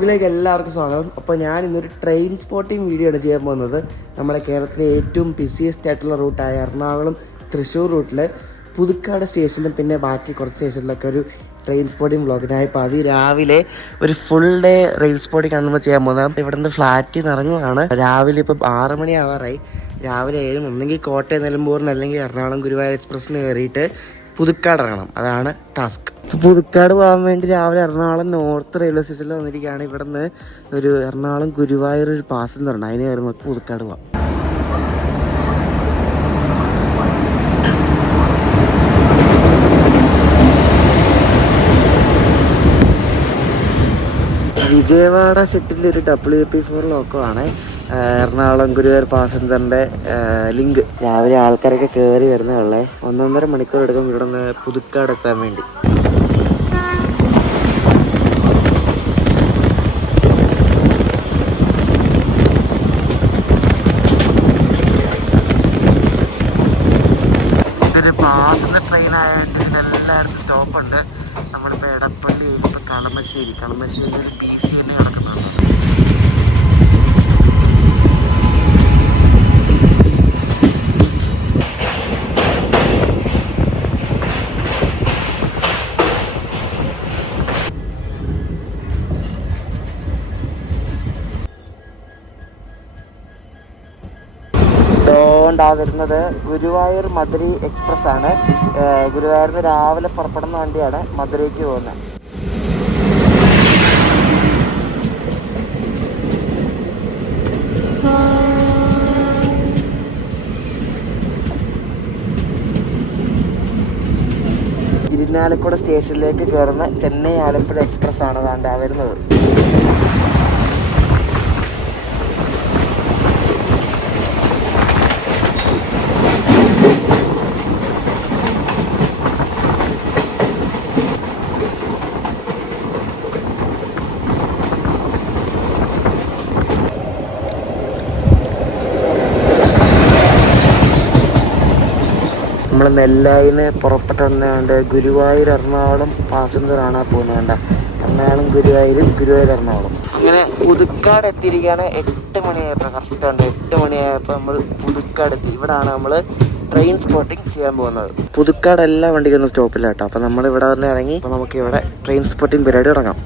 വ്ളോഗിലേക്ക് എല്ലാവർക്കും സ്വാഗതം. അപ്പോൾ ഞാൻ ഇന്നൊരു ട്രെയിൻ സ്പോട്ടിംഗ് വീഡിയോ ആണ് ചെയ്യാൻ പോകുന്നത്. നമ്മുടെ കേരളത്തിലെ ഏറ്റവും ബിസിയസ്റ്റ് ആയിട്ടുള്ള റൂട്ടായ എറണാകുളം തൃശ്ശൂർ റൂട്ടിൽ പുതുക്കാട് സ്റ്റേഷനിലും പിന്നെ ബാക്കി കുറച്ച് സ്റ്റേഷനിലൊക്കെ ഒരു ട്രെയിൻ സ്പോട്ടിംഗ് വ്ളോഗിനായി. അപ്പോൾ അത് രാവിലെ ഒരു ഫുൾ ഡേ റെയിൽ സ്പോട്ടിംഗ് ആണ് നമ്മൾ ചെയ്യാൻ പോകുന്നത്. അപ്പോൾ ഇവിടെ നിന്ന് ഫ്ലാറ്റിൽ നിന്ന് ഇറങ്ങുകയാണ്. രാവിലെ ഇപ്പം 6 മണി ആവാറായി. രാവിലെ 7 ഒന്നെങ്കിൽ കോട്ടയം നിലമ്പൂരിന് അല്ലെങ്കിൽ എറണാകുളം ഗുരുവായൂർ എക്സ്പ്രസ്സിന് കയറിയിട്ട് പുതുക്കാട് ഇറങ്ങണം. അതാണ് ടാസ്ക്. പുതുക്കാട് പോകാൻ വേണ്ടി രാവിലെ എറണാകുളം നോർത്ത് റെയിൽവേ സ്റ്റേഷനിൽ വന്നിരിക്കുകയാണ്. ഇവിടെ നിന്ന് ഒരു എറണാകുളം ഗുരുവായൂർ ഒരു പാസഞ്ചർ ഉണ്ട്, അതിന് കയറി നമുക്ക് പുതുക്കാട് പോകാം. വിജയവാഡ സെറ്റിൻ്റെ ഒരു WP4 ലോക്കമാണ് എറണാകുളം ഗുരുവായൂർ പാസഞ്ചറിൻ്റെ ലിങ്ക്. രാവിലെ ആൾക്കാരൊക്കെ കയറി വരുന്നതല്ലേ. 1.5 മണിക്കൂർ എടുക്കും ഇവിടെ നിന്ന് പുതുക്കാട് എത്താൻ വേണ്ടി. ഇതൊരു പാസഞ്ചർ ട്രെയിൻ ആയതുകൊണ്ട് എല്ലായിടത്തും സ്റ്റോപ്പുണ്ട്. നമ്മളിപ്പോൾ എടപ്പള്ളി കഴിഞ്ഞിപ്പോൾ കളമശ്ശേരി ഒരു BC തന്നെ കിടക്കുന്നുണ്ട്. വരുന്നത് ഗുരുവായൂർ മധുരൈ എക്സ്പ്രസ് ആണ്. ഗുരുവായൂരിന് രാവിലെ പുറപ്പെടുന്ന വണ്ടിയാണ് മധുരയ്ക്ക് പോകുന്നത്. ഇരിഞ്ഞാലക്കുട സ്റ്റേഷനിലേക്ക് കയറുന്ന ചെന്നൈ ആലപ്പുഴ എക്സ്പ്രസ് ആണ് അതാണ്ട് വരുന്നത്. നമ്മൾ നെല്ലായിന്ന് പുറപ്പെട്ടുകൊണ്ട് ഗുരുവായൂർ എറണാകുളം പാസഞ്ചറാണ് പോകുന്നത്. എറണാകുളം ഗുരുവായൂർ എറണാകുളം. അങ്ങനെ പുതുക്കാട് എത്തിയിരിക്കുകയാണ്. 8 മണിയായപ്പോൾ കറക്റ്റാണ്. 8 മണിയായപ്പോൾ നമ്മൾ പുതുക്കാട് എത്തി. ഇവിടാണ് നമ്മൾ ട്രെയിൻ സ്പോട്ടിംഗ് ചെയ്യാൻ പോകുന്നത്. പുതുക്കാട് എല്ലാ വണ്ടിക്കൊന്നും സ്റ്റോപ്പില്ല കേട്ടോ. അപ്പോൾ നമ്മൾ ഇവിടെ വന്ന് ഇറങ്ങി. അപ്പോൾ നമുക്ക് ഇവിടെ ട്രെയിൻ സ്പോട്ടിംഗ് പരിപാടി തുടങ്ങാം.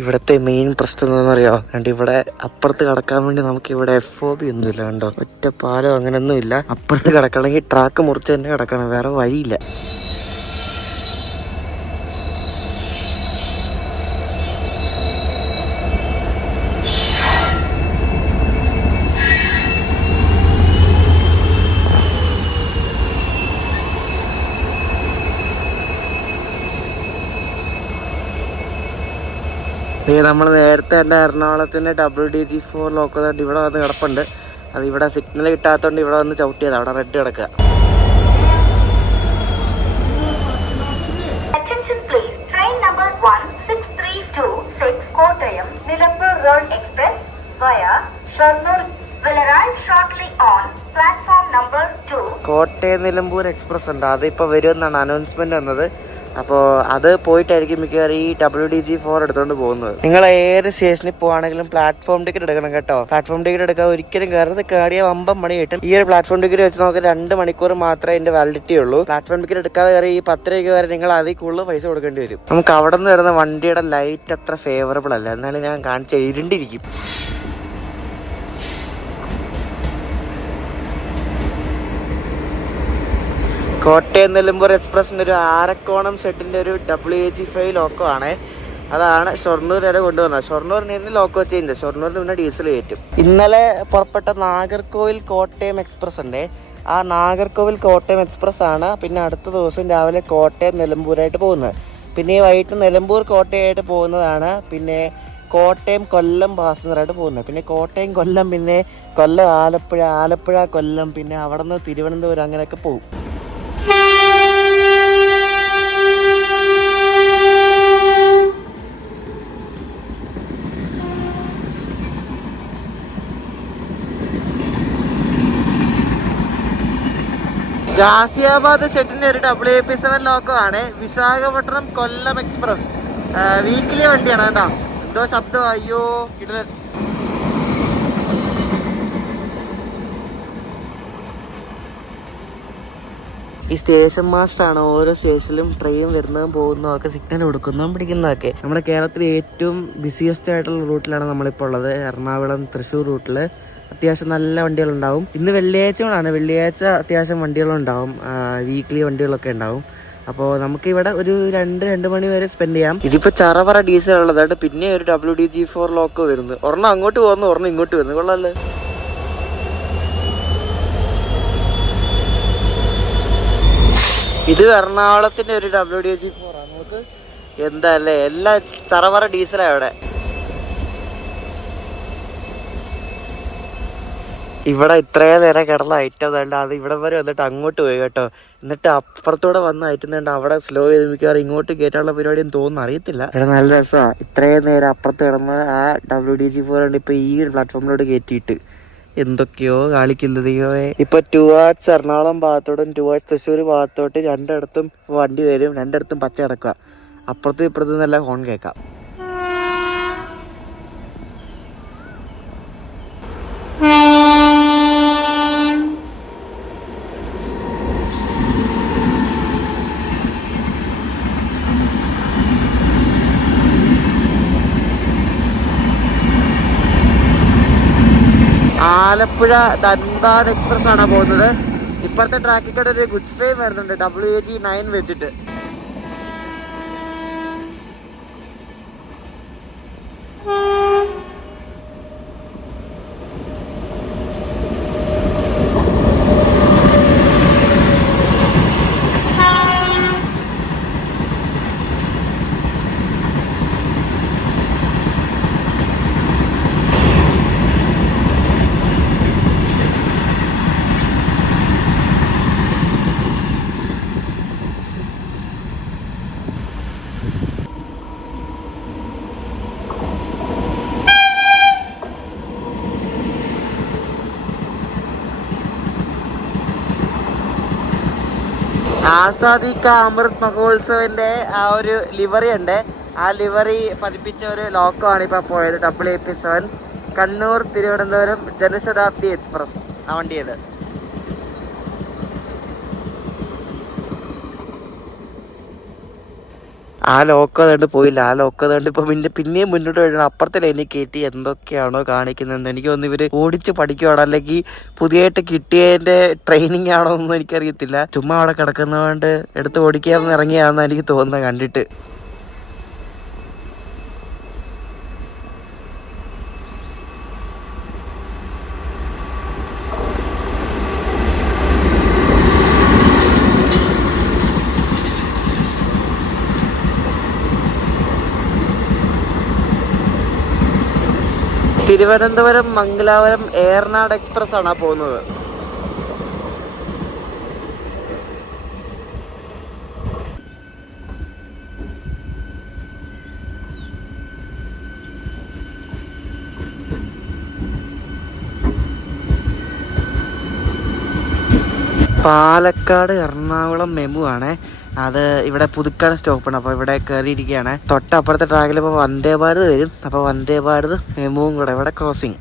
ഇവിടുത്തെ മെയിൻ പ്രശ്നം എന്താണെന്നറിയോ? ഇവിടെ അപ്പുറത്ത് കിടക്കാൻ വേണ്ടി നമുക്ക് ഇവിടെ FOB ഒന്നുമില്ല കണ്ടോ. ഒറ്റ പാലോ അങ്ങനെയൊന്നുമില്ല. അപ്പുറത്ത് കിടക്കണമെങ്കിൽ ട്രാക്ക് മുറിച്ച് തന്നെ കിടക്കണം, വേറെ വഴിയില്ല. നമ്മൾ നേരത്തെ തന്നെ എറണാകുളത്തിൻ്റെ WDG4 ലോക്കോതായിട്ട് ഇവിടെ വന്ന് കിടപ്പുണ്ട്. അത് ഇവിടെ സിഗ്നൽ കിട്ടാത്തതുകൊണ്ട് ഇവിടെ വന്ന് ചവിട്ടിയത്. അവിടെ റെഡ് കിടക്കുക. കോട്ടയം നിലമ്പൂർ എക്സ്പ്രസ് ഉണ്ട്, അതിപ്പോൾ വരുമെന്നാണ് അനൗൺസ്മെന്റ് വന്നത്. അപ്പോൾ അത് പോയിട്ടായിരിക്കും മിക്കവാറും ഈ WDG4 എടുത്തുകൊണ്ട് പോകുന്നത്. നിങ്ങൾ ഏത് സ്റ്റേഷനിൽ പോകുകയാണെങ്കിലും പ്ലാറ്റ്ഫോം ടിക്കറ്റ് എടുക്കണം കേട്ടോ. പ്ലാറ്റ്ഫോം ടിക്കറ്റ് എടുക്കാതെ ഒരിക്കലും കയറുന്നത്. കയറിയ 9 മണി കിട്ടും. ഈ ഒരു പ്ലാറ്റ്ഫോം ടിക്കറ്റ് വെച്ച് നമുക്ക് 2 മണിക്കൂർ മാത്രമേ ഇതിന്റെ വാലിഡിറ്റി ഉള്ളൂ. പ്ലാറ്റ്ഫോം ടിക്കറ്റ് എടുക്കാതെ കയറി ഈ 10 രൂപ വരെ നിങ്ങൾ അതിൽ കൂടുതൽ പൈസ കൊടുക്കേണ്ടി വരും. നമുക്ക് അവിടെ നിന്ന് വരുന്ന വണ്ടിയുടെ ലൈറ്റ് അത്ര ഫേവറബിൾ അല്ല, എന്നാലും ഞാൻ കാണിച്ച ഇരുണ്ടിരിക്കും. കോട്ടയം നിലമ്പൂർ എക്സ്പ്രസിൻ്റെ ഒരു ആരക്കോണം സെറ്റിൻ്റെ ഒരു WAG5 ലോക്കോ ആണ്. അതാണ് ഷൊർണൂർ വരെ കൊണ്ടുവന്നത്. ഷൊർണൂരിന് ഇന്ന് ലോക്കോ ചേഞ്ച്, ഷൊർണൂരിന് പിന്നെ ഡീസൽ കയറ്റും. ഇന്നലെ പുറപ്പെട്ട നാഗർകോവിൽ കോട്ടയം എക്സ്പ്രസ് ഉണ്ട്. ആ നാഗർകോവിൽ കോട്ടയം എക്സ്പ്രസ് ആണ് പിന്നെ അടുത്ത ദിവസം രാവിലെ കോട്ടയം നിലമ്പൂരായിട്ട് പോകുന്നത്. പിന്നെ ഈ വൈകിട്ട് നിലമ്പൂർ കോട്ടയമായിട്ട് പോകുന്നതാണ്. പിന്നെ കോട്ടയം കൊല്ലം പാസഞ്ചറായിട്ട് പോകുന്നത്. പിന്നെ കോട്ടയം കൊല്ലം, പിന്നെ കൊല്ലം ആലപ്പുഴ കൊല്ലം, പിന്നെ അവിടെ നിന്ന് തിരുവനന്തപുരം അങ്ങനെയൊക്കെ പോകും. ഗാസിയാബാദ് ഷെഡിന്റെ ഒരു WAP7 ലോക്കോ ആണ്. വിശാഖപട്ടണം കൊല്ലം എക്സ്പ്രസ് വീക്കിലി വണ്ടിയാണ് കേട്ടോ. എന്തോ ശബ്ദം, അയ്യോ കിടലൻ. ഈ സ്റ്റേഷൻ മാസ്റ്റർ ആണ് ഓരോ സ്റ്റേഷനിലും ട്രെയിൻ വരുന്നതും പോകുന്നതും ഒക്കെ സിഗ്നൽ കൊടുക്കുന്നതും പിടിക്കുന്നതൊക്കെ. നമ്മുടെ കേരളത്തിലെ ഏറ്റവും ബിസിയസ്റ്റ് ആയിട്ടുള്ള റൂട്ടിലാണ് നമ്മളിപ്പോൾ ഉള്ളത്, എറണാകുളം തൃശ്ശൂർ റൂട്ടിൽ. അത്യാവശ്യം നല്ല വണ്ടികളുണ്ടാവും. ഇന്ന് വെള്ളിയാഴ്ചകളാണ്, വെള്ളിയാഴ്ച അത്യാവശ്യം വണ്ടികളുണ്ടാവും, വീക്ക്ലി വണ്ടികളൊക്കെ ഉണ്ടാവും. അപ്പോൾ നമുക്ക് ഇവിടെ ഒരു 2 മണി വരെ സ്പെൻഡ് ചെയ്യാം. ഇതിപ്പോൾ ചറവറ ഡീസൽ ഉള്ളതായിട്ട് പിന്നെ ഒരു WDG4 ലോക്കോ വരുന്നു. ഒരെണ്ണം അങ്ങോട്ട് പോകുന്നു, ഒരെണ്ണം ഇങ്ങോട്ട് വരുന്നു. കൊള്ളാല്ലേ. ഇത് എറണാകുളത്തിന്റെ ഒരു WDG4 ആണ്. നമുക്ക് എന്താ അല്ലേ, എല്ലാ ചറവറ ഡീസലാണ് ഇവിടെ. ഇവിടെ ഇത്രയും നേരം കിടന്ന ഐറ്റം വേണ്ട, അത് ഇവിടെ വരെ വന്നിട്ട് അങ്ങോട്ട് പോയി കേട്ടോ. എന്നിട്ട് അപ്പുറത്തൂടെ വന്ന് ഐറ്റുന്നുണ്ട്, അവിടെ സ്ലോ ചെയ്ത് മിക്കവാറും ഇങ്ങോട്ട് കയറ്റാനുള്ള പരിപാടിയൊന്നും തോന്നുന്നു, അറിയത്തില്ല. ഇവിടെ നല്ല രസമാണ്. ഇത്രയും നേരം അപ്പുറത്ത് കിടന്ന് ആ WDG4 ഉണ്ട് ഇപ്പൊ ഈ പ്ലാറ്റ്ഫോമിലോട്ട് കയറ്റിയിട്ട് എന്തൊക്കെയോ കാണിക്കുന്നത്. ഇപ്പൊ ടുവാർഡ്സ് എറണാകുളം ഭാഗത്തോട്ടും ടുവാർഡ്സ് തൃശ്ശൂർ ഭാഗത്തോട്ട് രണ്ടിടത്തും വണ്ടി വരും, രണ്ടിടത്തും പച്ച കിടക്കുക. അപ്പുറത്തും ഇപ്പുറത്തും നല്ല ഹോൺ കേൾക്കാം. ആലപ്പുഴ ധൻബാദ് എക്സ്പ്രസ് ആണ് പോകുന്നത്. ഇപ്പുറത്തെ ട്രാക്കിൽ കൂടെ ഒരു ഗുഡ്സ് ട്രെയിൻ വരുന്നുണ്ട് WAG9 വെച്ചിട്ട്. ആസാദി കാ അമൃത് മഹോത്സവിന്റെ ആ ഒരു ലിവറി ഉണ്ട്. ആ ലിവറി പതിപ്പിച്ച ഒരു ലോക്കോ ആണ് ഇപ്പൊ പോയത്. WAP7 കണ്ണൂർ തിരുവനന്തപുരം ജനശതാബ്ദി എക്സ്പ്രസ് ആ വണ്ടിയത്. ആ ലോക്കോ അതുകൊണ്ട് പോയില്ല. ആ ലോക്കോ അതുകൊണ്ട് ഇപ്പൊ പിന്നെയും മുന്നോട്ട് വരണം. അപ്പുറത്തെ ലൈനിൽ കയറ്റി എന്തൊക്കെയാണോ കാണിക്കുന്നത് എനിക്ക് തോന്നുന്നു ഇവര് ഓടിച്ച് പഠിക്കുവാണോ അല്ലെങ്കിൽ പുതിയതായിട്ട് കിട്ടിയതിന്റെ ട്രെയിനിങ് ആണോ ഒന്നും എനിക്കറിയത്തില്ല. ചുമ്മാ അവിടെ കിടക്കുന്നതുകൊണ്ട് എടുത്ത് ഓടിക്കാമെന്ന് ഇറങ്ങിയാണെന്ന് എനിക്ക് തോന്നുന്നത് കണ്ടിട്ട്. തിരുവനന്തപുരം മംഗലാപുരം ഏറനാട് എക്സ്പ്രസ് ആണ് പോകുന്നത്. പാലക്കാട് എറണാകുളം മെമു ആണ്. അത് ഇവിടെ പുതുക്കാട് സ്റ്റോപ്പാണ്. അപ്പോൾ ഇവിടെ കയറിയിരിക്കുകയാണ്. തൊട്ടപ്പുറത്തെ ട്രാക്കിൽ ഇപ്പോൾ വന്ദേ ഭാരത് വരും. അപ്പോൾ വന്ദേ ഭാരത് മെമുവും കൂടെ ഇവിടെ ക്രോസിങ്.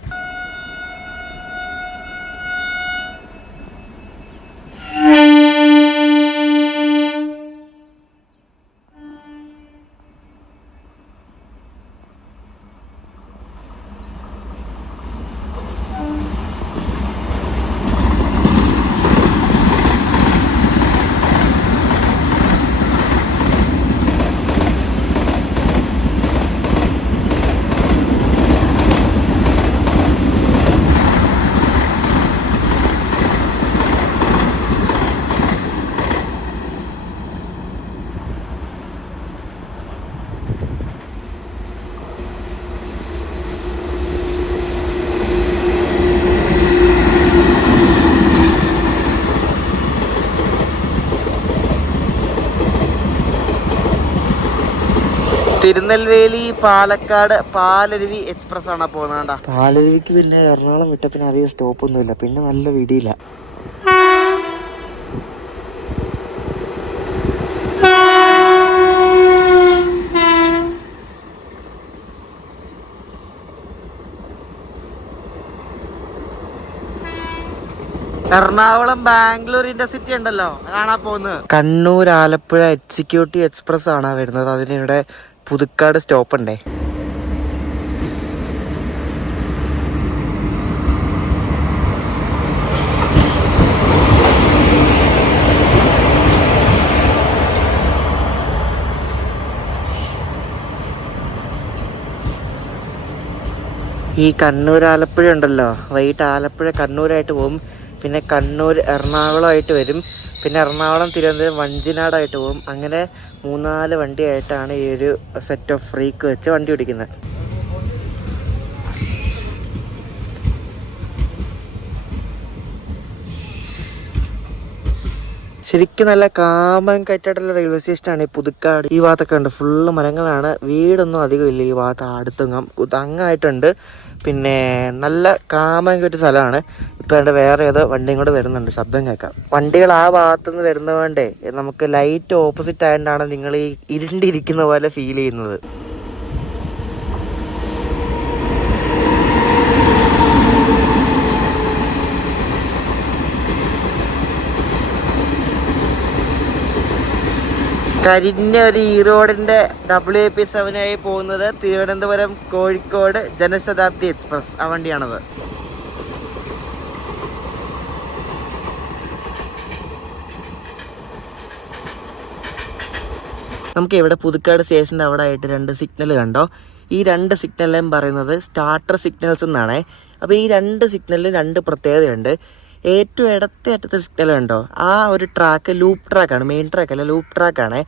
തിരുനെൽവേലി പാലക്കാട് പാലരുവി എക്സ്പ്രസ് ആണ് പോകുന്നത്. പാലരുവിക്ക് പിന്നെ എറണാകുളം വിട്ട പിന്നെ അറിയ സ്റ്റോപ്പൊന്നുമില്ല, പിന്നെ നല്ല വീടിയില്ല. എറണാകുളം ബാംഗ്ലൂർ ഇന്റർസിറ്റി ഉണ്ടല്ലോ, അതാണ് പോകുന്നത്. കണ്ണൂർ ആലപ്പുഴ എക്സിക്യൂട്ടീവ് എക്സ്പ്രസ് ആണ് വരുന്നത്. അതിനിവിടെ പുതുക്കാട് സ്റ്റോപ്പ് ഉണ്ടേ. ഈ കണ്ണൂർ ആലപ്പുഴ ഉണ്ടല്ലോ, വൈകിട്ട് ആലപ്പുഴ കണ്ണൂരായിട്ട് പോകും, പിന്നെ കണ്ണൂർ എറണാകുളമായിട്ട് വരും, പിന്നെ എറണാകുളം തിരുവനന്തപുരം വഞ്ചിനാടായിട്ട് പോകും. അങ്ങനെ 3-4 വണ്ടിയായിട്ടാണ് ഈ ഒരു സെറ്റ് ഓഫ് ഫ്രീക്ക് വെച്ച് വണ്ടി ഓടിക്കുന്നത്. ശരിക്കും നല്ല കാമൻ കയറ്റായിട്ടുള്ള റെയിൽവേ സ്റ്റേഷനാണ് ഈ പുതുക്കാട്. ഈ ഭാഗത്തൊക്കെ ഉണ്ട്, ഫുള്ള് മരങ്ങളാണ്, വീടൊന്നും അധികം ഇല്ല ഈ ഭാഗത്ത്. അടുത്തെങ്ങും അങ്ങായിട്ടുണ്ട്. പിന്നെ നല്ല കാമൻ കയറ്റ സ്ഥലമാണ്. ഇപ്പം എൻ്റെ വേറെ ഏതോ വണ്ടിയും കൂടെ വരുന്നുണ്ട്, ശബ്ദം കേൾക്കാം. വണ്ടികൾ ആ ഭാഗത്തുനിന്ന് വരുന്നതുകൊണ്ടേ നമുക്ക് ലൈറ്റ് ഓപ്പോസിറ്റ് ആയതുകൊണ്ടാണ് നിങ്ങൾ ഈ ഇരുണ്ടിരിക്കുന്ന പോലെ ഫീൽ ചെയ്യുന്നത്. കരിഞ്ഞ ഒരു ഈറോഡിന്റെ WAP7 ആയി പോകുന്നത് തിരുവനന്തപുരം കോഴിക്കോട് ജനശതാബ്ദി എക്സ്പ്രസ്, ആ വണ്ടിയാണത്. നമുക്ക് ഇവിടെ പുതുക്കാട് സ്റ്റേഷൻ്റെ അവിടെ ആയിട്ട് 2 സിഗ്നൽ കണ്ടോ. ഈ 2 സിഗ്നലും പറയുന്നത് സ്റ്റാർട്ടർ സിഗ്നൽസ് എന്നാണേ. അപ്പോൾ ഈ 2 സിഗ്നലിന് 2 പ്രത്യേകതയുണ്ട്. ഏറ്റവും ഇടത്തെ അറ്റത്തെ സിഗ്നൽ കണ്ടോ, ആ ഒരു ട്രാക്ക് ലൂപ്പ് ട്രാക്കാണ്, മെയിൻ ട്രാക്ക് അല്ല, ലൂപ്പ് ട്രാക്കാണ്.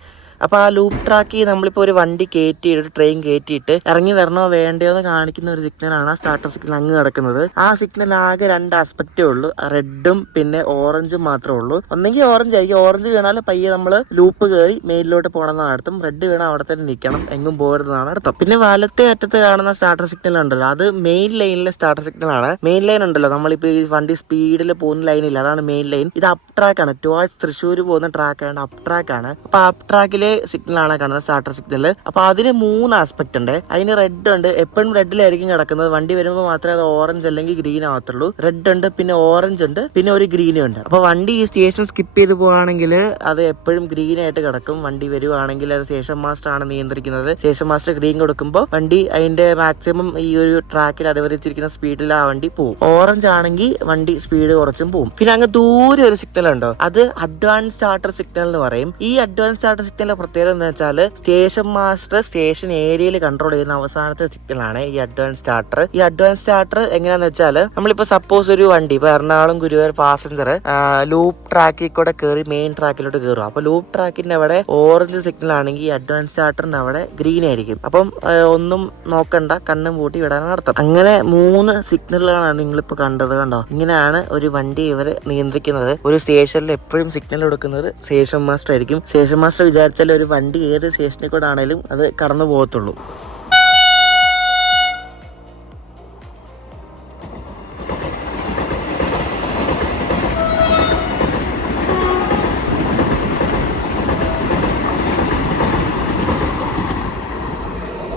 അപ്പോൾ ആ ലൂപ്പ് ട്രാക്കിൽ നമ്മളിപ്പോൾ ഒരു വണ്ടി കയറ്റിയിട്ട്, ട്രെയിൻ കയറ്റിയിട്ട് ഇറങ്ങി വരണോ വേണ്ടയോ എന്ന് കാണിക്കുന്ന ഒരു സിഗ്നലാണ് ആ സ്റ്റാർട്ടർ സിഗ്നൽ അങ്ങ് കിടക്കുന്നത്. ആ സിഗ്നൽ ആകെ 2 ആസ്പെക്റ്റേ ഉള്ളൂ, റെഡും പിന്നെ ഓറഞ്ചും മാത്രമേ ഉള്ളൂ. ഒന്നെങ്കിൽ ഓറഞ്ച് ആയിരിക്കും, ഓറഞ്ച് വീണാൽ പയ്യെ നമ്മൾ ലൂപ്പ് കയറി മെയിനിലോട്ട് പോകണമെന്നാണ് അർത്ഥം. റെഡ് വീണാൽ അവിടെ തന്നെ നിൽക്കണം, എങ്ങും പോകരുതെന്നാണ് അർത്ഥം. പിന്നെ വലത്തെ അറ്റത്ത് കാണുന്ന സ്റ്റാർട്ടർ സിഗ്നൽ ഉണ്ടല്ലോ, അത് മെയിൻ ലൈനിലെ സ്റ്റാർട്ടർ സിഗ്നലാണ്. മെയിൻ ലൈൻ ഉണ്ടല്ലോ, നമ്മളിപ്പോൾ ഈ വണ്ടി സ്പീഡിൽ പോകുന്ന ലൈനില്ല, അതാണ് മെയിൻ ലൈൻ. ഇത് അപ് ട്രാക്കാണ്, ടുവേർഡ്സ് തൃശ്ശൂർ പോകുന്ന ട്രാക്കാണ്, അപ് ട്രാക്കാണ്. അപ്പോൾ അപ് ട്രാക്കിലെ സിഗ്നലാണ് കാണുന്നത് സ്റ്റാർട്ടർ സിഗ്നൽ. അപ്പൊ അതിന് 3 ആസ്പെക്ട് ഉണ്ട്. അതിന് റെഡ് ഉണ്ട്, എപ്പോഴും റെഡിലായിരിക്കും കിടക്കുന്നത്. വണ്ടി വരുമ്പോൾ മാത്രമേ അത് ഓറഞ്ച് അല്ലെങ്കിൽ ഗ്രീൻ ആവത്തുള്ളൂ. റെഡ് ഉണ്ട്, പിന്നെ ഓറഞ്ച് ഉണ്ട്, പിന്നെ ഒരു ഗ്രീനും ഉണ്ട്. അപ്പൊ വണ്ടി ഈ സ്റ്റേഷൻ സ്കിപ്പ് ചെയ്ത് പോവുകയാണെങ്കിൽ അത് എപ്പോഴും ഗ്രീൻ ആയിട്ട് കിടക്കും. വണ്ടി വരുവാണെങ്കിൽ അത് സ്റ്റേഷൻ മാസ്റ്റർ ആണ് നിയന്ത്രിക്കുന്നത്. സ്റ്റേഷൻ മാസ്റ്റർ ഗ്രീൻ കൊടുക്കുമ്പോൾ വണ്ടി അതിന്റെ മാക്സിമം ഈ ഒരു ട്രാക്കിൽ അനുവദിച്ചിരിക്കുന്ന സ്പീഡിൽ ആ വണ്ടി പോകും. ഓറഞ്ച് ആണെങ്കിൽ വണ്ടി സ്പീഡ് കുറച്ചും പോകും. പിന്നെ അങ്ങ് ദൂരെ ഒരു സിഗ്നൽ ഉണ്ടോ, അത് അഡ്വാൻസ് സ്റ്റാർട്ടർ സിഗ്നൽ എന്ന് പറയും. ഈ അഡ്വാൻസ് സ്റ്റാർട്ടർ സിഗ്നലിന്റെ പ്രത്യേകത എന്ന് വെച്ചാൽ സ്റ്റേഷൻ മാസ്റ്റർ സ്റ്റേഷൻ ഏരിയയിൽ കൺട്രോൾ ചെയ്യുന്ന അവസാനത്തെ സിഗ്നലാണ് ഈ അഡ്വാൻസ് സ്റ്റാർട്ടർ. ഈ അഡ്വാൻസ് സ്റ്റാർട്ടർ എങ്ങനെയാന്ന് വെച്ചാൽ, നമ്മളിപ്പോ സപ്പോസ് ഒരു വണ്ടി ഇപ്പൊ എറണാകുളം ഗുരുവായൂർ പാസഞ്ചർ ലൂപ്പ് ട്രാക്കിൽ കൂടെ കയറി മെയിൻ ട്രാക്കിലോട്ട് കയറും. അപ്പൊ ലൂപ്പ് ട്രാക്കിന്റെ അവിടെ ഓറഞ്ച് സിഗ്നൽ ആണെങ്കിൽ ഈ അഡ്വാൻസ് സ്റ്റാർട്ടറിന്റെ അവിടെ ഗ്രീൻ ആയിരിക്കും. അപ്പം ഒന്നും നോക്കണ്ട, കണ്ണും പൂട്ടി വിടാനാണ് അർത്ഥം. അങ്ങനെ 3 സിഗ്നലുകളാണ് നിങ്ങളിപ്പോ കണ്ടത്. കണ്ടോ, ഇങ്ങനെയാണ് ഒരു വണ്ടി ഇവര് നിയന്ത്രിക്കുന്നത്. ഒരു സ്റ്റേഷനിൽ എപ്പോഴും സിഗ്നൽ കൊടുക്കുന്നത് സ്റ്റേഷൻ മാസ്റ്റർ ആയിരിക്കും. സ്റ്റേഷൻ മാസ്റ്റർ വിചാരിച്ചാൽ ഒരു വണ്ടി ഏത് സ്റ്റേഷനിൽ കൂടെ ആണെങ്കിലും അത് കടന്നു പോകത്തുള്ളൂ.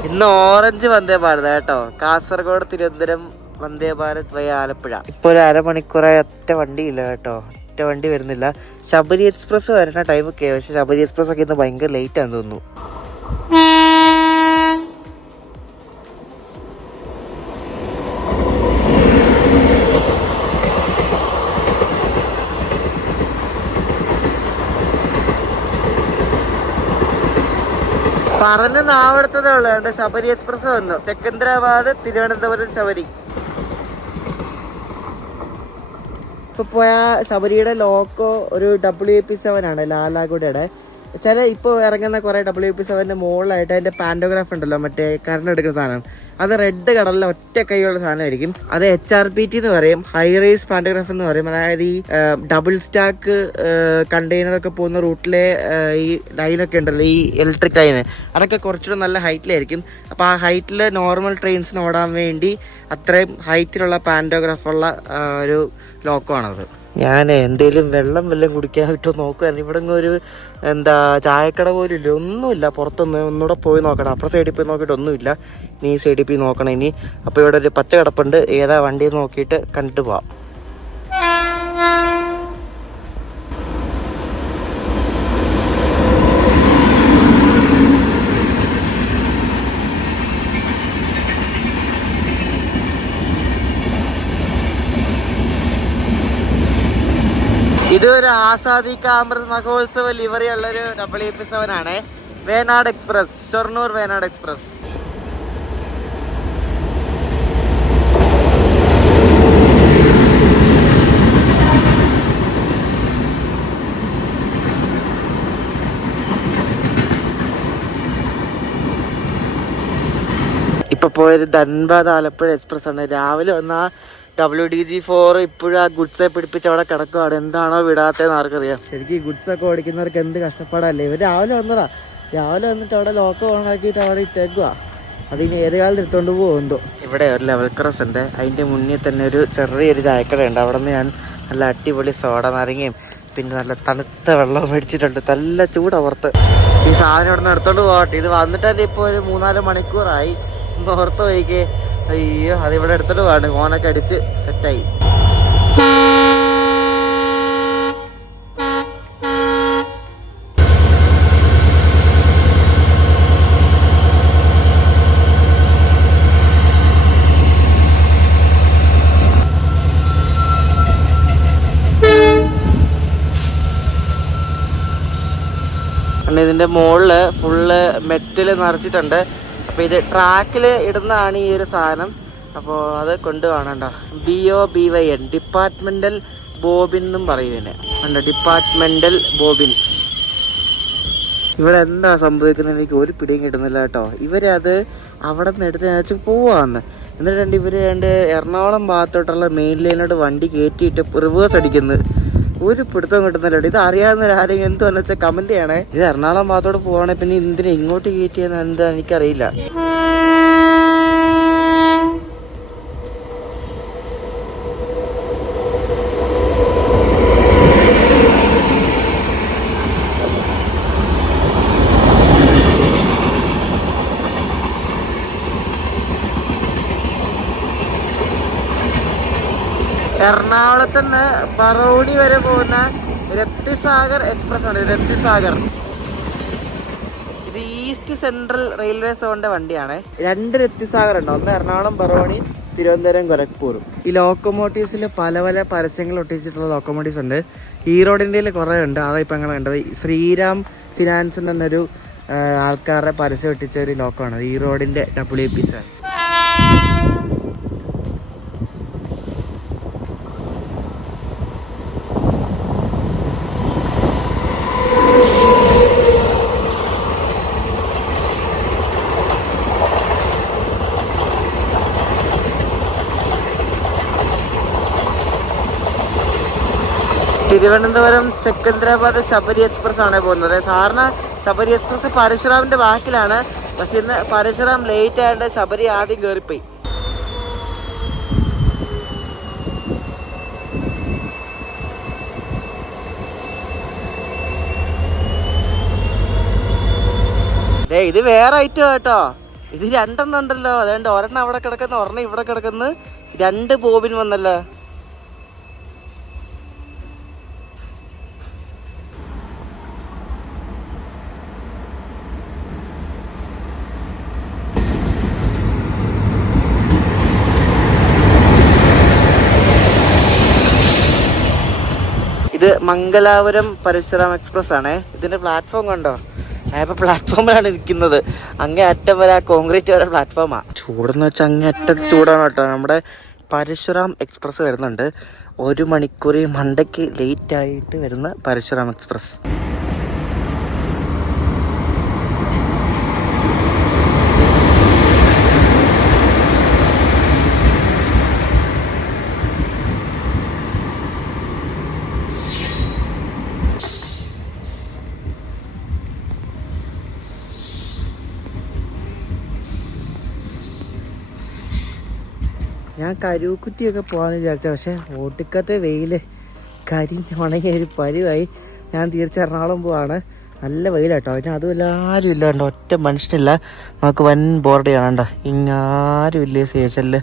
ഇന്ന് ഓറഞ്ച് വന്ദേ ഭാരത് കേട്ടോ, കാസർഗോഡ് തിരുവനന്തപുരം വന്ദേ ഭാരത് വഴി ആലപ്പുഴ. ഇപ്പൊ ഒരു അരമണിക്കൂറായി ഒറ്റ വണ്ടിയില്ല കേട്ടോ, ഒറ്റ വണ്ടി വരുന്നില്ല. ശബരി എക്സ്പ്രസ് വരുന്ന ടൈം ഒക്കെ, പക്ഷെ ശബരി എക്സ്പ്രസ് ഒക്കെ ഇന്ന് ഭയങ്കര ലേറ്റ് ആണെന്ന് തോന്നുന്നു. പറഞ്ഞ് നാവെടുത്തതേ ഉള്ളൂ. അവിടെ ശബരി എക്സ്പ്രസ് വന്നു, സെക്കന്ദരാബാദ് തിരുവനന്തപുരം ശബരി. ഇപ്പൊ പോയ ശബരിയുടെ ലോക്കോ ഒരു WAP7 ആണ്, ലാലാഗുഡയുടെ. വെച്ചാൽ ഇപ്പോൾ ഇറങ്ങുന്ന കുറെ WAP7 മുകളിലായിട്ട് അതിന്റെ പാൻഡോഗ്രാഫ് ഉണ്ടല്ലോ, മറ്റേ കറണ്ട് എടുക്കുന്ന സാധനം, അത് റെഡ് കളറിലെ ഒറ്റ കൈയുള്ള സാധനമായിരിക്കും. അത് HRPT എന്ന് പറയും, ഹൈ റൈസ് പാൻഡോഗ്രാഫ് എന്ന് പറയും. അതായത് ഈ ഡബിൾ സ്റ്റാക്ക് കണ്ടെയ്നറൊക്കെ പോകുന്ന റൂട്ടിലെ ഈ ലൈനൊക്കെ ഉണ്ടല്ലോ, ഈ ഇലക്ട്രിക് ലൈന്, അതൊക്കെ കുറച്ചുകൂടെ നല്ല ഹൈറ്റിലായിരിക്കും. അപ്പോൾ ആ ഹൈറ്റിൽ നോർമൽ ട്രെയിൻസിന് ഓടാൻ വേണ്ടി അത്രയും ഹൈറ്റിലുള്ള പാൻഡോഗ്രാഫുള്ള ഒരു ലോക്കോ ആണത്. ഞാൻ എന്തേലും വെള്ളം കുടിക്കാൻ വിട്ടോ നോക്കുകയാണ്. ഇവിടെ ഒരു ചായക്കട പോലും ഇല്ല, ഒന്നുമില്ല. ഒന്നുകൂടെ പോയി നോക്കണം, അപ്പുറം സൈഡിൽ പോയി നോക്കിയിട്ട് ഒന്നുമില്ല. നീ സൈഡിൽ പോയി നോക്കണം ഇനി. അപ്പോൾ ഇവിടെ ഒരു പച്ച കിടപ്പുണ്ട്, ഏതാ വണ്ടി നോക്കിയിട്ട് കണ്ടിട്ട് പോവാം. ഇതൊരു ആസാദി കാ അമൃത് മഹോത്സവ ലിവറി ഉള്ളൊരു WP7 ആണ്. Venad express, Shoranur Venad express. ഇപ്പൊ പോയൊരു ധൻബാദ് ആലപ്പുഴ എക്സ്പ്രസ് ആണ്. രാവിലെ വന്ന WDG4 ഇപ്പോഴും ആ ഗുഡ്സെ പിടിപ്പിച്ച് അവിടെ കിടക്കുവാണ്. എന്താണോ വിടാത്തതെന്ന് ആർക്കറിയാം. ശരിക്കും ഈ ഗുഡ്സ് ഒക്കെ ഓടിക്കുന്നവർക്ക് എന്ത് കഷ്ടപ്പാടല്ലേ. ഇവർ രാവിലെ വന്നതാ, രാവിലെ വന്നിട്ട് അവിടെ ലോക്ക് ഓൺ ആക്കിയിട്ട് അവിടെ ഇട്ടേക്കുക. അതിന് ഏത് കാലത്ത് എടുത്തോണ്ട് പോകുന്നുണ്ടോ. ഇവിടെ ഒരു ലെവൽ ക്രോസ് ഉണ്ട്, അതിന്റെ മുന്നിൽ തന്നെ ഒരു ചെറിയൊരു ചായക്കട ഉണ്ട്. അവിടെ നിന്ന് ഞാൻ നല്ല അടിപൊളി സോഡ നാരങ്ങയും പിന്നെ നല്ല തണുത്ത വെള്ളം മേടിച്ചിട്ടുണ്ട്. നല്ല ചൂടാ പുറത്ത്. ഈ സാധനം ഇവിടെ നിന്ന് എടുത്തോണ്ട് പോകട്ടെ. ഇത് വന്നിട്ട് തന്നെ ഇപ്പോൾ ഒരു 3-4 മണിക്കൂറായി. പുറത്ത് പോയിക്കേ. അയ്യോ, അതിവിടെ എടുത്തിട്ട് പോകാണ്. ഫോണൊക്കെ അടിച്ച് സെറ്റായി. ഇതിന്റെ മുകളില് ഫുള്ള് മെറ്റല് നിറച്ചിട്ടുണ്ട്. അപ്പൊ ഇത് ട്രാക്കിൽ ഇടുന്നതാണ് ഈ ഒരു സാധനം. അപ്പോൾ അത് കൊണ്ട് കാണണ്ട. BOBYN, ഡിപ്പാർട്ട്മെന്റൽ ബോബിൻ എന്നും പറയുന്നതിന് ഉണ്ട്. Departmental bobbin. ഇവിടെ എന്താ സംഭവിക്കുന്നത് എനിക്ക് ഒരു പിടിയും കിട്ടുന്നില്ല കേട്ടോ. ഇവരത് അവിടെ നിന്ന് എടുത്ത് വെച്ച് പോവാന്ന്. എന്നിട്ടുണ്ട് ഇവര് എറണാകുളം ഭാഗത്തോട്ടുള്ള മെയിൻ ലൈനിലോട്ട് വണ്ടി കയറ്റിയിട്ട് റിവേഴ്സ് അടിക്കുന്നത്. ഒരു പിടുത്തം കിട്ടുന്നില്ല. ഇത് അറിയാവുന്ന ആരെങ്കിലും എന്തുവെന്ന് വെച്ചാൽ കമന്റ് ചെയ്യണേ. ഇത് എറണാകുളം ഭാഗത്തോട് പോവാണെങ്കിൽ പിന്നെ എന്തിനാ ഇങ്ങോട്ട് കയറ്റിയെന്ന് എന്താ എനിക്കറിയില്ല. എറണാകുളത്ത് നിന്ന് ബറോണി വരെ പോകുന്ന രപ്തിസാഗർ എക്സ്പ്രസ് ആണ്. രപ്തിസാഗർ ഇത് ഈസ്റ്റ് സെൻട്രൽ റെയിൽവേ സോണിന്റെ വണ്ടിയാണ്. 2 രപ്തിസാഗർ ഉണ്ട്. ഒന്ന് എറണാകുളം, ബറോണി, തിരുവനന്തപുരം, ഗോരഖ്പൂർ. ഈ ലോക്കോമോട്ടീവ്സിൽ പല പല പരസ്യങ്ങൾ ഒട്ടിച്ചിട്ടുള്ള ലോക്കോമോട്ടീവ്സ് ഉണ്ട്. ഈറോഡിൻ്റെ കുറേ ഉണ്ട്. അതാ ഇപ്പം ഞങ്ങൾ കണ്ടത്. ശ്രീരാം ഫിനാൻസ് എന്നൊരു ആൾക്കാരുടെ പരസ്യം ഒട്ടിച്ച ഒരു ലോക്കമാണ് ഈറോഡിൻ്റെ WP7. തിരുവനന്തപുരം സെക്കന്ദരാബാദ് ശബരി എക്സ്പ്രസ് ആണ് പോകുന്നത്. സാധാരണ ശബരി എക്സ്പ്രസ് പരശുറാമിന്റെ ബാക്കിലാണ്. പക്ഷെ ഇന്ന് പരശുറാം ലേറ്റ് ആയതുകൊണ്ട് ശബരി ആദ്യം കയറിപ്പോയി. ഇത് വേറെ ഐറ്റം കേട്ടോ. ഇത് 2 ഉണ്ടല്ലോ. അതുകൊണ്ട് ഒരെണ്ണം അവിടെ കിടക്കുന്നു, ഒരെണ്ണം ഇവിടെ കിടക്കുന്നു. 2 ബോബിൻ വന്നല്ലോ. ഇത് മംഗലാപുരം പരശുറാം എക്സ്പ്രസ് ആണ്. ഇതിന്റെ പ്ലാറ്റ്ഫോം കണ്ടോ? ഞാനിപ്പോൾ പ്ലാറ്റ്ഫോമിലാണ് ഇരിക്കുന്നത്. അങ്ങേ അറ്റം വരെ കോൺക്രീറ്റ് വരെ പ്ലാറ്റ്ഫോമാണ്. ചൂടെന്ന് വെച്ചാൽ അങ്ങേ അറ്റത്ത് ചൂടാണ് കേട്ടോ. നമ്മുടെ പരശുറാം എക്സ്പ്രസ് വരുന്നുണ്ട്. 1 മണിക്കൂർ മണ്ടയ്ക്ക് ലേറ്റ് ആയിട്ട് വരുന്ന പരശുറാം എക്സ്പ്രസ്. ഞാൻ കരൂക്കുറ്റിയൊക്കെ പോകാമെന്ന് വിചാരിച്ച, പക്ഷേ ഓട്ടിക്കത്തെ വെയിൽ കരിഞ്ഞുണങ്ങിയ ഒരു പരിവായി. ഞാൻ തിരിച്ച് എറണാകുളം പോവാണ്. നല്ല വെയിലാട്ടോ. അതിന് അതുമല്ല ആരും ഇല്ല കണ്ടോ, ഒറ്റ മനുഷ്യനില്ല. നമുക്ക് വൻ ബോർഡയാണ് കണ്ടോ. ഇങ്ങാരും ഇല്ലേ സ്റ്റേഷനിൽ.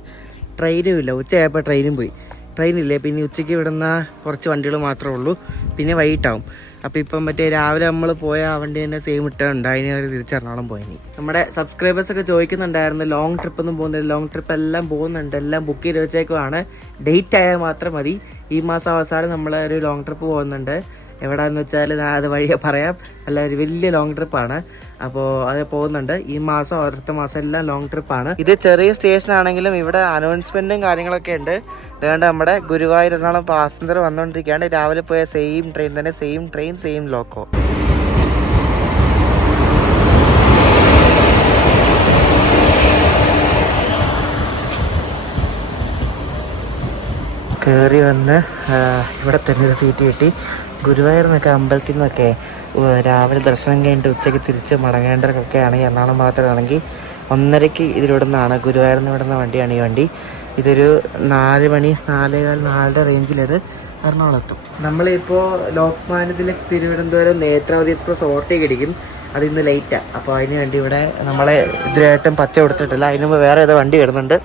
ട്രെയിനും ഇല്ല. ഉച്ചയായപ്പോൾ ട്രെയിനും പോയി. ട്രെയിനില്ലേ, പിന്നെ ഉച്ചയ്ക്ക് വിടുന്ന കുറച്ച് വണ്ടികൾ മാത്രമേ ഉള്ളൂ. പിന്നെ വൈകിട്ടാവും. അപ്പോൾ ഇപ്പം മറ്റേ രാവിലെ നമ്മൾ പോയ ആ വണ്ടി തന്നെ സെയിം ഇട്ടുണ്ട്, അതിന് അവർ തിരിച്ച് എറണാകുളം പോയി. നമ്മുടെ സബ്സ്ക്രൈബേഴ്സൊക്കെ ചോദിക്കുന്നുണ്ടായിരുന്നു ലോങ് ട്രിപ്പ് ഒന്നും പോകുന്നില്ല. ലോങ് ട്രിപ്പ് എല്ലാം പോകുന്നുണ്ട്, എല്ലാം ബുക്ക് ചെയ്ത് വെച്ചേക്കുവാണ്. ഡേറ്റ് ആയാൽ മാത്രം മതി. ഈ മാസം അവസാനം നമ്മൾ ഒരു ലോങ് ട്രിപ്പ് പോകുന്നുണ്ട്. എവിടെയെന്ന് വെച്ചാൽ ഞാൻ അത് വഴിയെ പറയാം. അല്ല, ഒരു വലിയ ലോങ് ട്രിപ്പാണ്. അപ്പോൾ അത് പോകുന്നുണ്ട് ഈ മാസം, അടുത്ത മാസം എല്ലാം ലോങ് ട്രിപ്പാണ്. ഇത് ചെറിയ സ്റ്റേഷൻ ആണെങ്കിലും ഇവിടെ അനൗൺസ്മെൻറ്റും കാര്യങ്ങളൊക്കെ ഉണ്ട്. അതുകൊണ്ട് നമ്മുടെ ഗുരുവായൂർ എറണാകുളം പാസഞ്ചർ വന്നുകൊണ്ടിരിക്കുകയാണ്. രാവിലെ പോയ സെയിം ട്രെയിൻ തന്നെ, സെയിം ട്രെയിൻ സെയിം ലോക്കോ. കയറി വന്ന് ഇവിടെ തന്നെ ഒരു സീറ്റ് കിട്ടി. ഗുരുവായൂർ നിന്നൊക്കെ അമ്പലത്തിൽ നിന്നൊക്കെ രാവിലെ ദർശനം കഴിഞ്ഞിട്ട് ഉച്ചയ്ക്ക് തിരിച്ച് മടങ്ങേണ്ടവർക്കൊക്കെ ആണെങ്കിൽ എറണാകുളം ഭാഗത്താണെങ്കിൽ 1:30 ഇതിലൂടെ നിന്നാണ്, ഗുരുവായൂരിൽ നിന്ന് വിടുന്ന വണ്ടിയാണ് ഈ വണ്ടി. ഇതൊരു 4 മണി 4:15 4:30 റേഞ്ചിലത് എറണാകുളം എത്തും. നമ്മളിപ്പോൾ ലോക്മാന്യത്തിൽ തിരുവനന്തപുരം നേത്രാവതി എക്സ്പ്രസ് ഓവർടേക്ക് അടിക്കും. അത് ഇന്ന് ലേറ്റാണ്. അപ്പോൾ അതിന് വേണ്ടി ഇവിടെ നമ്മളെ ഇതിലായിട്ടും പച്ച കൊടുത്തിട്ടില്ല. അതിന് മുമ്പ് വേറെ ഏതോ വണ്ടി വരുന്നുണ്ട്.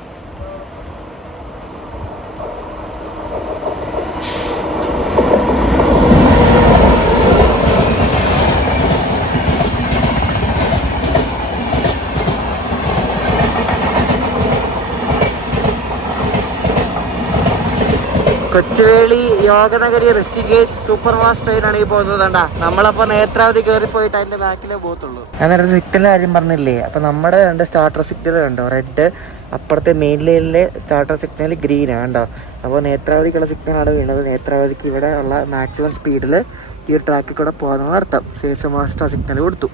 കൊച്ചുവേളി യോഗനഗരി ഋഷികേശ് സൂപ്പർ ഫാസ്റ്റ് ട്രെയിനാണ് ഈ പോകുന്നത്. കണ്ടാ, നമ്മളപ്പോൾ നേത്രാവതി കയറി പോയിട്ട് അതിന്റെ ബാക്കിലേ പോകത്തുള്ളൂ. ഞാൻ നേരത്തെ സിഗ്നൽ കാര്യം പറഞ്ഞില്ലേ, അപ്പൊ നമ്മുടെ രണ്ട് സ്റ്റാർട്ടർ സിഗ്നൽ കണ്ടോ, റെഡ്. അപ്പുറത്തെ മെയിൻ ലൈനിലെ സ്റ്റാർട്ടർ സിഗ്നൽ ഗ്രീനാണ് കണ്ടോ. അപ്പോൾ നേത്രാവതിക്കുള്ള സിഗ്നലാണ് വീണത്. നേത്രാവതിക്ക് ഇവിടെ ഉള്ള മാക്സിമം സ്പീഡിൽ ഈ ഒരു ട്രാക്കിൽ കൂടെ പോകാനാണ് അർത്ഥം. ശേഷം മാസ്റ്റർ സിഗ്നൽ കൊടുത്തു.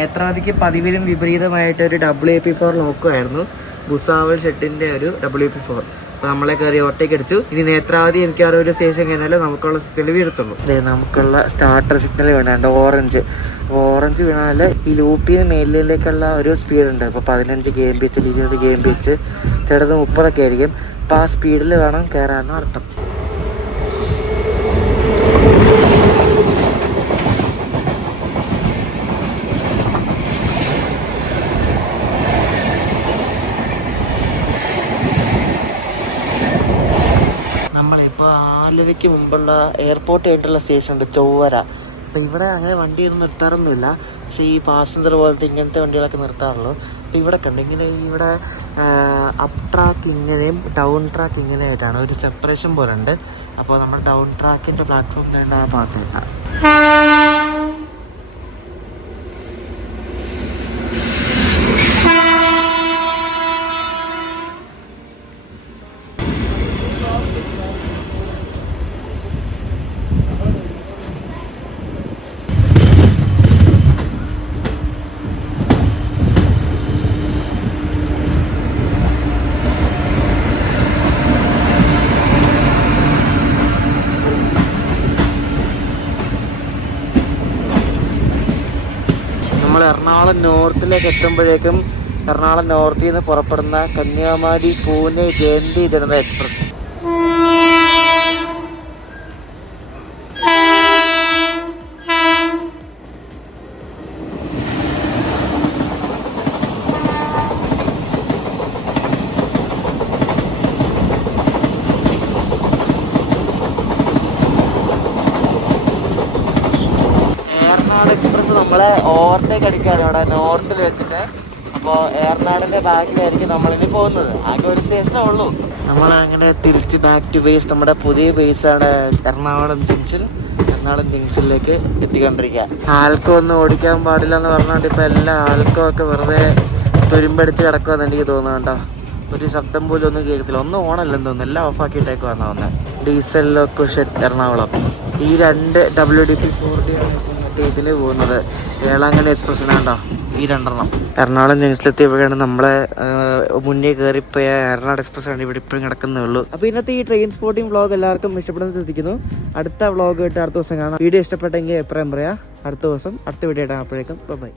നേത്രാവതിക്ക് പതിവിലും വിപരീതമായിട്ട് ഒരു WP4 നോക്കുമായിരുന്നു. ഭുസാവൽ ഷെട്ടിൻ്റെ ഒരു WP4. അപ്പോൾ നമ്മളെ കയറി ഓവർടേക്ക് അടിച്ചു. ഇനി നേത്രാവതി എനിക്ക് ഒരു സ്റ്റേഷൻ കഴിഞ്ഞാൽ നമുക്കുള്ള സിഗ്നൽ വീഴത്തുള്ളൂ. നമുക്കുള്ള സ്റ്റാർട്ടർ സിഗ്നൽ വീണുണ്ട്, ഓറഞ്ച്. വീണാൽ ഈ ലൂപ്പിൽ നിന്ന് മേലിലേക്കുള്ള ഒരു സ്പീഡുണ്ട്. ഇപ്പോൾ 15 kmph 20 kmph ചിലത് 30 ആയിരിക്കും. അപ്പോൾ ആ സ്പീഡിൽ വേണം കയറാമെന്ന് അർത്ഥം. നമ്മളിപ്പോൾ ആലുവയ്ക്ക് മുമ്പുള്ള എയർപോർട്ട് ആയിട്ടുള്ള സ്റ്റേഷൻ ഉണ്ട്, ചൊവ്വര. അപ്പോൾ ഇവിടെ അങ്ങനെ വണ്ടിയൊന്നും നിർത്താറൊന്നുമില്ല. പക്ഷേ ഈ പാസഞ്ചർ പോലത്തെ ഇങ്ങനത്തെ വണ്ടികളൊക്കെ നിർത്താറുള്ളൂ. അപ്പോൾ ഇവിടെ കണ്ടു ഇങ്ങനെ ഇവിടെ അപ്പ് ട്രാക്ക് ഇങ്ങനെയും ഡൗൺ ട്രാക്ക് ഇങ്ങനെ ആയിട്ടാണ് ഒരു സെപ്പറേഷൻ പോലെ ഉണ്ട്. അപ്പോൾ നമ്മൾ ഡൗൺ ട്രാക്കിൻ്റെ പ്ലാറ്റ്ഫോമിലേണ്ട ആ ഭാഗത്ത് കിട്ടാം. നമ്മൾ എറണാകുളം നോർത്തിലേക്ക് എത്തുമ്പോഴേക്കും എറണാകുളം നോർത്തിൽ നിന്ന് പുറപ്പെടുന്ന കന്യാകുമാരി പൂനെ ജയന്തി ജനത എക്സ്പ്രസ്. എക്സ്പ്രസ് നമ്മളെ ഓവർടേക്ക് അടിക്കുകയാണ് ഇവിടെ നോർത്തിൽ വെച്ചിട്ട്. അപ്പോൾ ഏറനാടിൻ്റെ ബാക്കിലായിരിക്കും നമ്മളിനി പോകുന്നത്. ആകെ ഒരു സ്റ്റേഷനേ ഉള്ളൂ. നമ്മളങ്ങനെ തിരിച്ച് ബാക്ക് ടു ബേസ്. നമ്മുടെ പുതിയ ബേസാണ് എറണാകുളം ജംഗ്ഷനിലേക്ക് എത്തിക്കൊണ്ടിരിക്കുക. ആൽക്കോ ഒന്നും ഓടിക്കാൻ പാടില്ല എന്ന് പറഞ്ഞുകൊണ്ട് ഇപ്പോൾ എല്ലാ ആൽക്കോ ഒക്കെ വെറുതെ തുരുമ്പടിച്ച് കിടക്കുമെന്ന് എനിക്ക് തോന്നുന്നു കേട്ടോ. ഒരു ശബ്ദം പോലും ഒന്നും കേൾക്കത്തില്ല. ഒന്നും ഓണല്ലെന്ന് തോന്നുന്നു, എല്ലാം ഓഫാക്കിയിട്ടേക്ക് വന്ന ഡീസൽ ലോക്കോ ഷെഡ് എറണാകുളം. ഈ 2 WDP 4D ആണ് മറ്റേ ഇതിന് പോകുന്നത് വേളാങ്കണ്ണി എക്സ്പ്രസ്സിനാണ്ടോ ഈ രണ്ടെണ്ണം. എറണാകുളം ജംഗ്ഷനിലെത്തിയപ്പോഴാണ് നമ്മളെ മുന്നേ കയറിപ്പോയ എറണാകുളം എക്സ്പ്രസ് ആണ് ഇവിടെ ഇപ്പോഴും കിടക്കുന്നേ ഉള്ളൂ. അപ്പോൾ ഇന്നത്തെ ഈ ട്രെയിൻ സ്പോട്ടിംഗ് വ്ളോഗ് എല്ലാവർക്കും ഇഷ്ടപ്പെടുന്ന ശ്രദ്ധിക്കുന്നു. അടുത്ത വ്ളോഗ് ആയിട്ട് അടുത്ത ദിവസം കാണാം. വീഡിയോ ഇഷ്ടപ്പെട്ടെങ്കിൽ എപ്പോഴും പറയാം. അടുത്ത ദിവസം അടുത്ത വീഡിയോ ഇടാം. അപ്പോഴേക്കും ബൈ.